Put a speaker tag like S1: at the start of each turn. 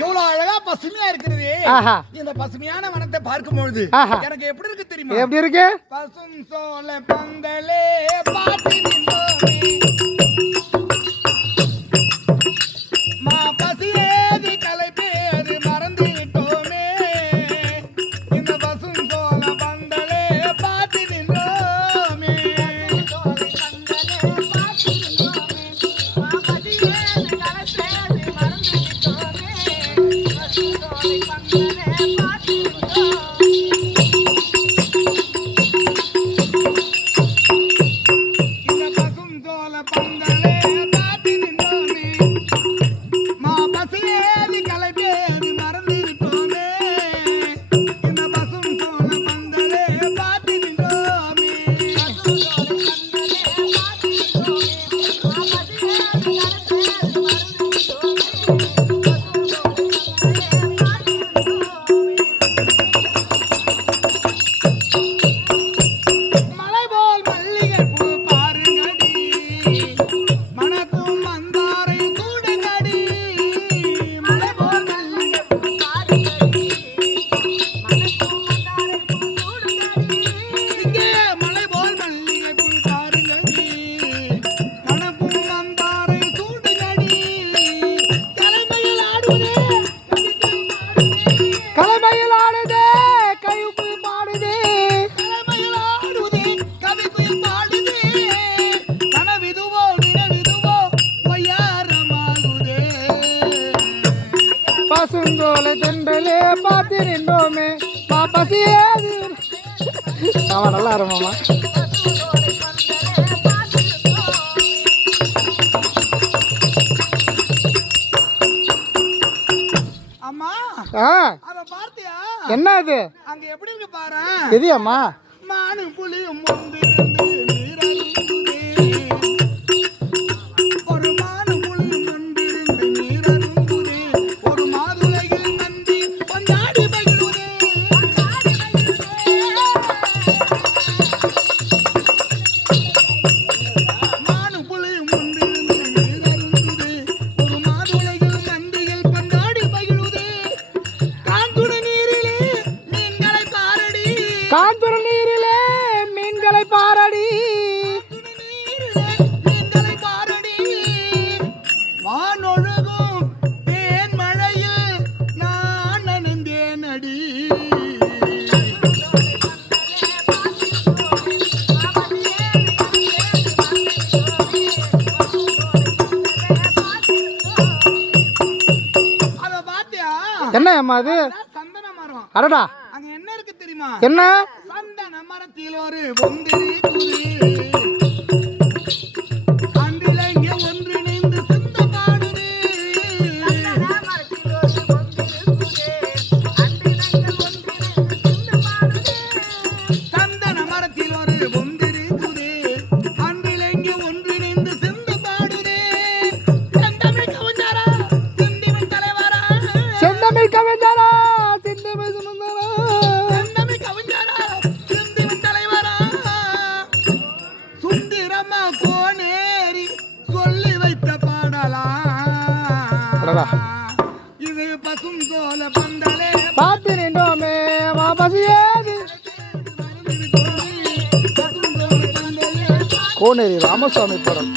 S1: எவ்வளவு அழகா பசுமையா இருக்கிறது. இந்த பசுமையான வனத்தை பார்க்கும் பொழுது எனக்கு எப்படி இருக்கு தெரியுமா?
S2: எப்படி இருக்கு?
S1: பசும் சோலை பந்தலே பாட்டு தென்றோலை தென்றலே பார்த்திருந்தோமே. மா பசியாது
S2: ஆமாம் நல்லா இருமாமா என்ன இது
S1: அங்க எப்படி இருக்கு பாரு. எதுயாமா
S2: என்ன அம்மா அது?
S1: சந்தன மரம்.
S2: அடடா.
S1: அங்க என்ன இருக்கு தெரியுமா?
S2: என்ன?
S1: சந்தன மரத்தில் ஒரு பொந்திரி இது பசும் தோல பந்தலே.
S2: பார்த்து நின்றோமே
S1: வா பசு ஏது
S2: கோனேரி ராமசாமி படம்.